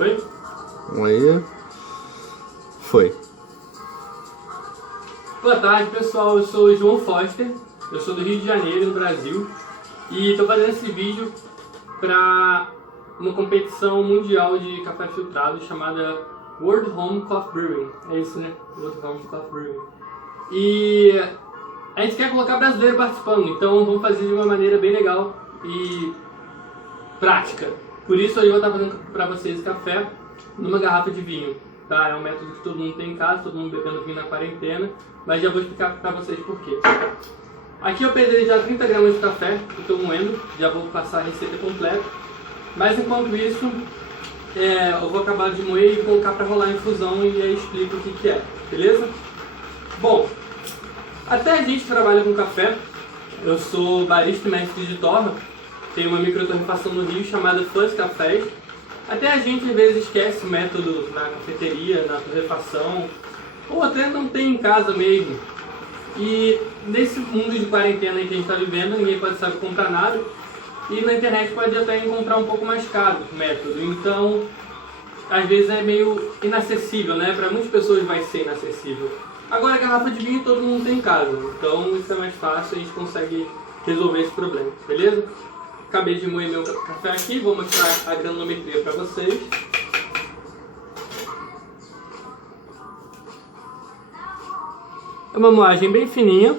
Foi? Aí. Foi. Boa tarde, pessoal. Eu sou o João Foster. Eu sou do Rio de Janeiro, no Brasil. E estou fazendo esse vídeo para uma competição mundial de café filtrado chamada World Home Coffee Brewing. É isso, né? World Home Coffee Brewing. E a gente quer colocar brasileiro participando, então vamos fazer de uma maneira bem legal e prática. Por isso hoje eu vou estar fazendo para vocês café numa garrafa de vinho. Tá? É um método que todo mundo tem em casa, todo mundo bebendo vinho na quarentena, mas já vou explicar para vocês por quê. Aqui eu pesei já 30 gramas de café, que estou moendo, já vou passar a receita completa. Mas enquanto isso, eu vou acabar de moer e colocar para rolar a infusão e aí explico o que é, beleza? Bom, até a gente trabalha com café, eu sou barista e mestre de torra, tenho uma microtorrefação no Rio chamada Fuzz Cafés. Até a gente às vezes esquece o método na cafeteria, na torrefação, ou até não tem em casa mesmo. E nesse mundo de quarentena que a gente está vivendo, ninguém pode saber comprar nada, e na internet pode até encontrar um pouco mais caro o método. Então, às vezes é meio inacessível, né? Para muitas pessoas vai ser inacessível. Agora, a garrafa de vinho todo mundo tem em casa, então isso é mais fácil, a gente consegue resolver esse problema, beleza? Acabei de moer meu café aqui, vou mostrar a granulometria para vocês. É uma moagem bem fininha,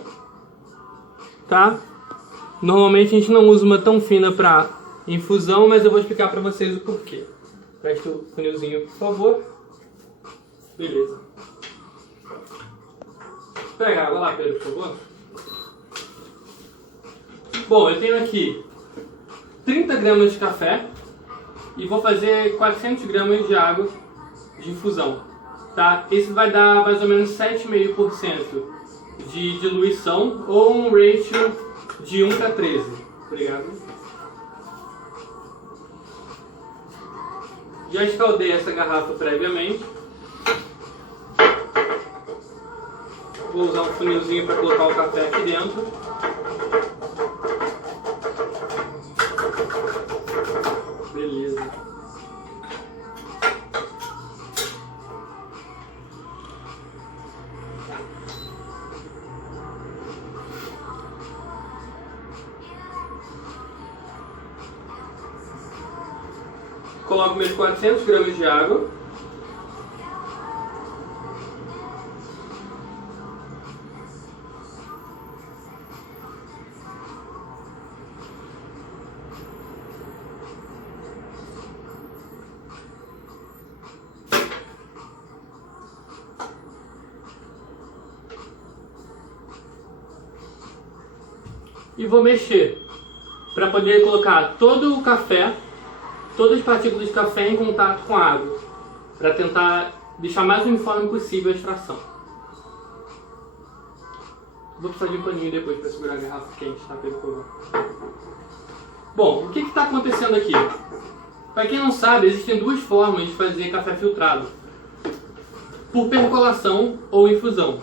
tá? Normalmente a gente não usa uma tão fina para infusão, mas eu vou explicar para vocês o porquê. Preste o funilzinho, por favor. Beleza. Pega água lá, Pedro, por favor. Bom, eu tenho aqui 30 gramas de café e vou fazer 400 gramas de água de infusão. Tá? Isso vai dar mais ou menos 7,5% de diluição ou um ratio de 1:13. Obrigado. Já escaldei essa garrafa previamente. Vou usar um funilzinho para colocar o café aqui dentro. Beleza. Coloco meus 400 gramas de água. E vou mexer para poder colocar todo o café, todas as partículas de café em contato com a água, para tentar deixar mais uniforme possível a extração. Vou precisar de um paninho depois para segurar a garrafa quente, tá, Pedro, por favor? Bom, o que está acontecendo aqui? Para quem não sabe, existem duas formas de fazer café filtrado: por percolação ou infusão.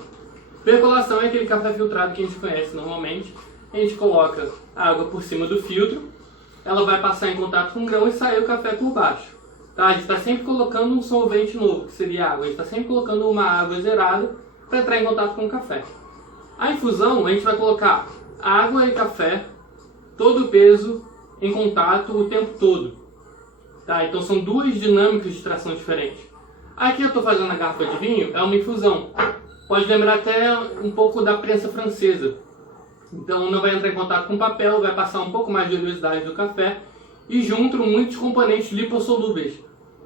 Percolação é aquele café filtrado que a gente conhece normalmente. A gente coloca a água por cima do filtro, ela vai passar em contato com o grão e sai o café por baixo. Tá? A gente está sempre colocando um solvente novo, que seria água. A gente está sempre colocando uma água zerada para entrar em contato com o café. A infusão, a gente vai colocar água e café, todo o peso em contato o tempo todo. Tá? Então são duas dinâmicas de extração diferentes. Aqui eu estou fazendo a garrafa de vinho, é uma infusão. Pode lembrar até um pouco da prensa francesa. Então não vai entrar em contato com o papel, vai passar um pouco mais de oleosidade do café e junto muitos componentes lipossolúveis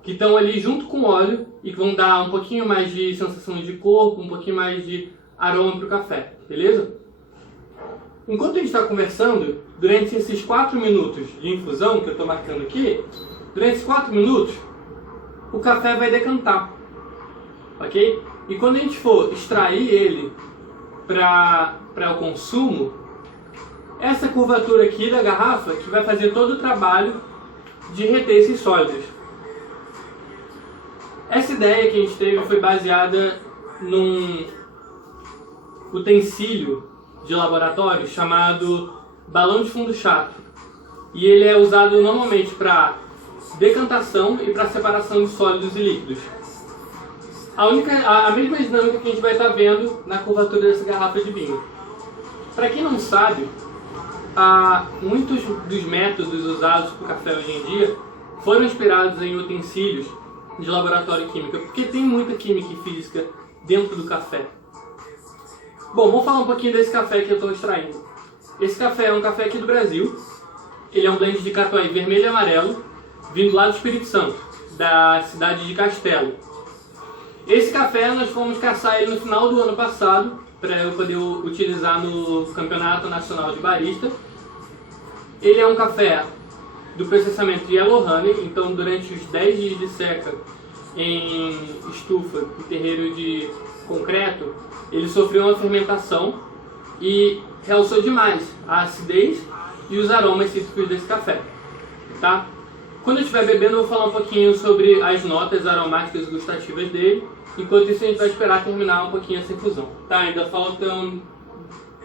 que estão ali junto com o óleo e que vão dar um pouquinho mais de sensação de corpo, um pouquinho mais de aroma para o café, beleza? Enquanto a gente está conversando, durante esses 4 minutos de infusão que eu estou marcando aqui, durante esses 4 minutos o café vai decantar, ok? E quando a gente for extrair ele para o consumo, essa curvatura aqui da garrafa que vai fazer todo o trabalho de reter esses sólidos. Essa ideia que a gente teve foi baseada num utensílio de laboratório chamado balão de fundo chato. E ele é usado normalmente para decantação e para separação de sólidos e líquidos. A mesma dinâmica que a gente vai estar vendo na curvatura dessa garrafa de vinho. Para quem não sabe, muitos dos métodos usados para o café hoje em dia foram inspirados em utensílios de laboratório químico, porque tem muita química e física dentro do café. Bom, vamos falar um pouquinho desse café que eu estou extraindo. Esse café é um café aqui do Brasil. Ele é um blend de catuai vermelho e amarelo, vindo lá do Espírito Santo, da cidade de Castelo. Esse café nós fomos caçar ele no final do ano passado, para eu poder utilizar no Campeonato Nacional de Barista. Ele é um café do processamento de Yellow Honey, então durante os 10 dias de seca em estufa, em terreiro de concreto, ele sofreu uma fermentação e realçou demais a acidez e os aromas cítricos desse café, tá? Quando eu estiver bebendo, eu vou falar um pouquinho sobre as notas aromáticas e gustativas dele. Enquanto isso, a gente vai esperar terminar um pouquinho essa infusão. Tá, ainda faltam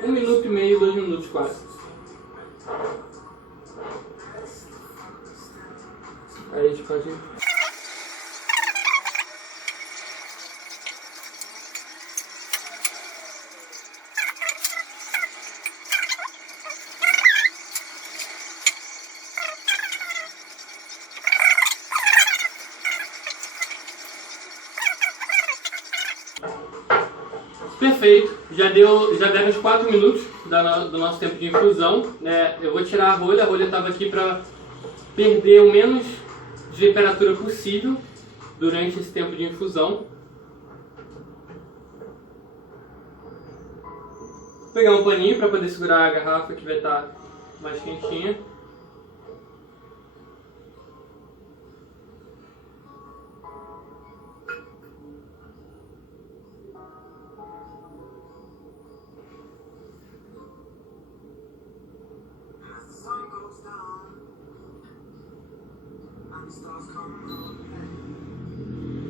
1 minuto e meio, 2 minutos quase. Aí a gente pode... Perfeito, já deram os 4 minutos do nosso tempo de infusão. Eu vou tirar a rolha estava aqui para perder o menos de temperatura possível durante esse tempo de infusão. Vou pegar um paninho para poder segurar a garrafa que vai estar mais quentinha.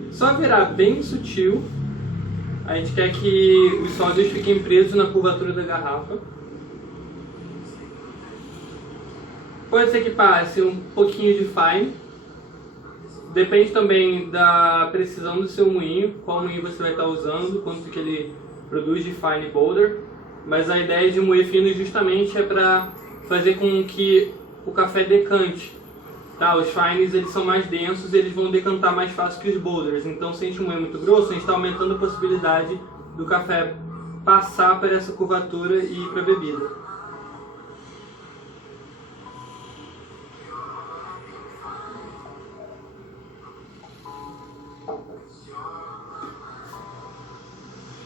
Só virar bem sutil. A gente quer que os sólidos fiquem presos na curvatura da garrafa. Pode ser que passe um pouquinho de fine. Depende também da precisão do seu moinho, qual moinho você vai estar usando, quanto que ele produz de fine boulder. Mas a ideia de moer fino justamente é para fazer com que o café decante. Tá, os fines eles são mais densos e eles vão decantar mais fácil que os boulders. Então, se a gente moer muito grosso, a gente está aumentando a possibilidade do café passar por essa curvatura e ir para a bebida.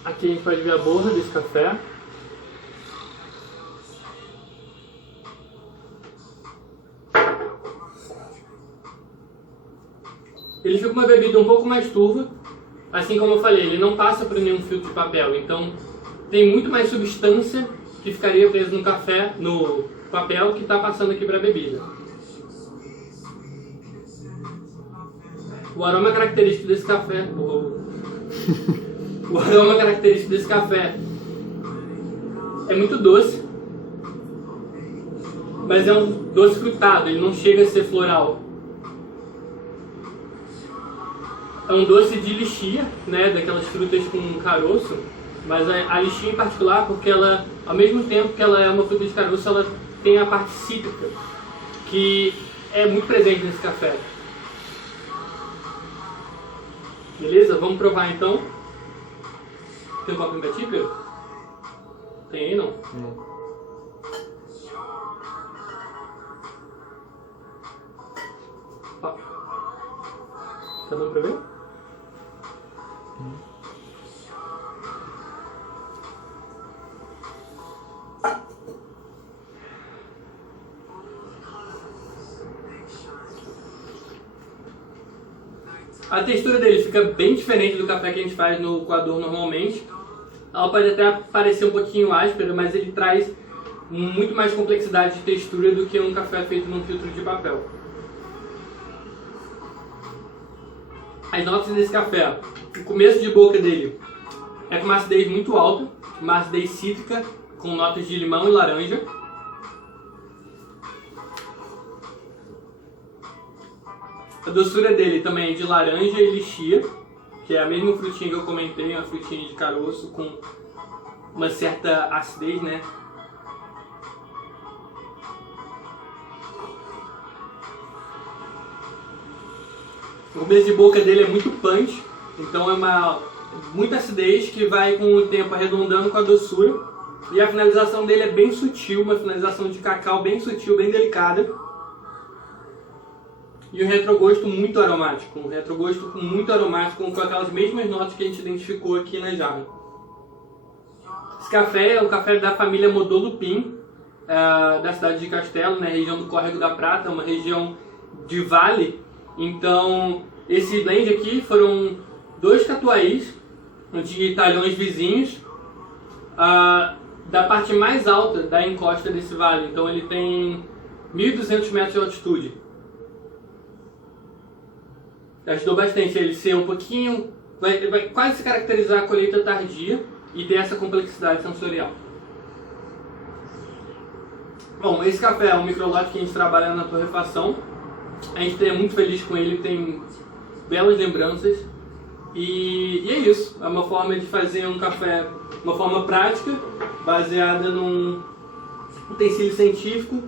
Aqui a gente pode ver a borra desse café. Ele fica uma bebida um pouco mais turva, assim como eu falei, ele não passa por nenhum filtro de papel, então tem muito mais substância que ficaria presa no café, no papel que está passando aqui para a bebida. O aroma característico desse café, o aroma característico desse café é muito doce, mas é um doce frutado, ele não chega a ser floral. É um doce de lixia, né, daquelas frutas com caroço, mas a lixia em particular, porque ela, ao mesmo tempo que ela é uma fruta de caroço, ela tem a parte cítrica, que é muito presente nesse café. Beleza? Vamos provar então. Tem um copinho pra ti, Pedro? Tem aí, não? Não. Tá dando pra ver? A textura dele fica bem diferente do café que a gente faz no coador normalmente. Ela pode até parecer um pouquinho áspera, mas ele traz muito mais complexidade de textura do que um café feito num filtro de papel. As notas desse café, o começo de boca dele é com uma acidez muito alta, uma acidez cítrica com notas de limão e laranja. A doçura dele também é de laranja e lixia, que é a mesma frutinha que eu comentei, uma frutinha de caroço com uma certa acidez, né? O começo de boca dele é muito punch, então é muita acidez que vai com o tempo arredondando com a doçura. E a finalização dele é bem sutil, uma finalização de cacau bem sutil, bem delicada. E um retrogosto muito aromático, com aquelas mesmas notas que a gente identificou aqui na jarra. Esse café é o café da família Modolupim, da cidade de Castelo, né, região do Córrego da Prata, uma região de vale. Então, esse blend aqui foram 2 catuaís de talhões vizinhos, da parte mais alta da encosta desse vale. Então ele tem 1.200 metros de altitude. Ajudou bastante ele ser um pouquinho... Vai quase se caracterizar a colheita tardia e ter essa complexidade sensorial. Bom, esse café é um microlote que a gente trabalha na torrefação. A gente é muito feliz com ele, tem belas lembranças. E é isso, é uma forma de fazer um café, uma forma prática, baseada num utensílio científico,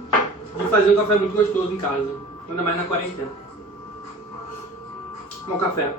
de fazer um café muito gostoso em casa, ainda mais na quarentena. Bom café.